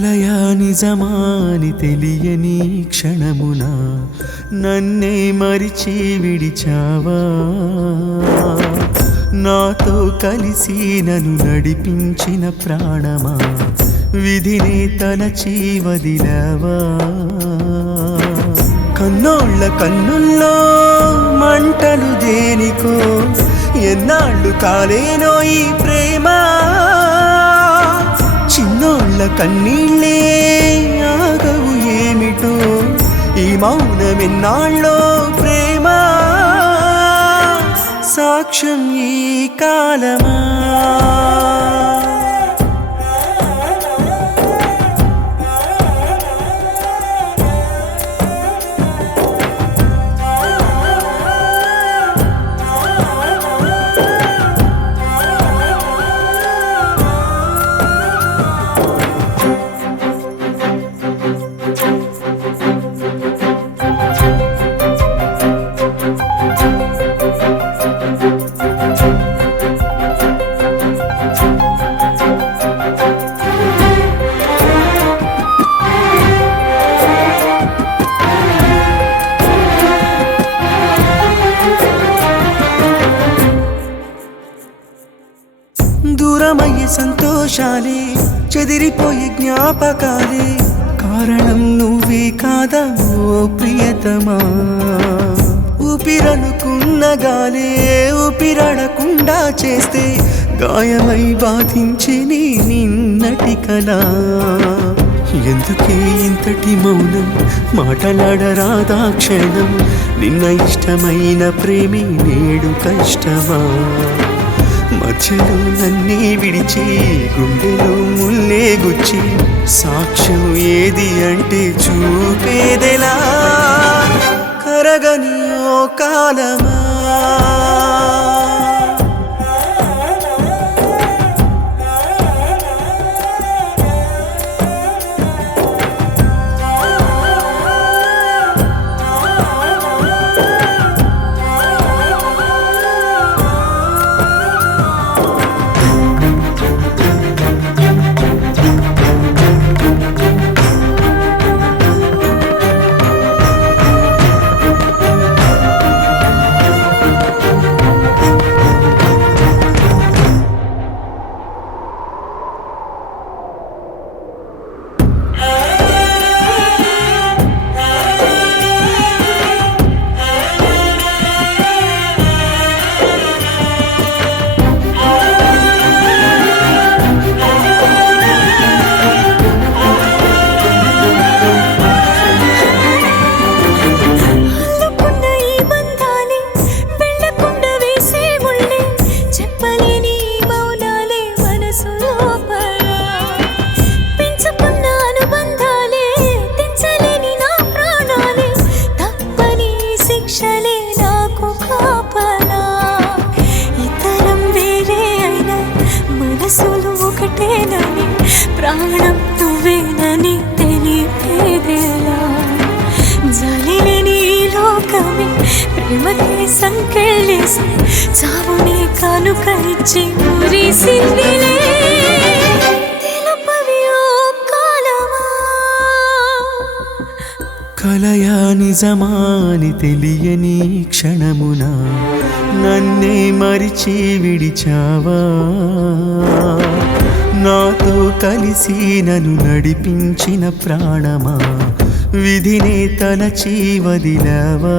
కలయా నిజమాని తెలియని క్షణమున నన్నే మరిచి విడిచావా నాతో కలిసి నన్ను నడిపించిన ప్రాణమా విధినే తలచి వదిలావా కన్నోళ్ళ కన్నుల్లో మంటలు దేనికో ఎన్నాళ్ళు కాలేనో ఈ ప్రేమ చిన్నోళ్ళ కన్నీళ్ళే ఆగవు ఏమిటో ఈ మౌనమెన్నాళ్ళో ప్రేమ సాక్ష్యం ఈ కాలమా దూరమయ్యే సంతోషాలే చెదిరిపోయే జ్ఞాపకాలే కారణం నువ్వే కాదా ఓ ప్రియతమా ఊపిరనుకున్న గాలే ఊపిరాడకుండా చేస్తే గాయమై బాధించే నీ నిన్నటి కళ ఎందుకే ఇంతటి మౌనం మాటలాడరాదా క్షణం నిన్న ఇష్టమైన ప్రేమి నేడు కష్టమా మధ్యలో నన్నే విడిచి గుండెలో ముల్లే గుచ్చి సాక్ష్యం ఏది అంటే చూపేదెలా కరగని ఓ కాలమా ప్రాణం నువ్వేనని తెలిపేదేలా జలిలేని లోకమే ప్రేమకే సంకెళ్ళేసి చావుని కానుక ఇచ్చి మురిసిందిలే తెలుపవి ఓ కాలమా కలయా నిజమాని తెలియని క్షణమున నన్నే మరిచి విడిచావా నాతో కలిసి నన్ను నడిపించిన ప్రాణమా విధినే తలచి వదిలావా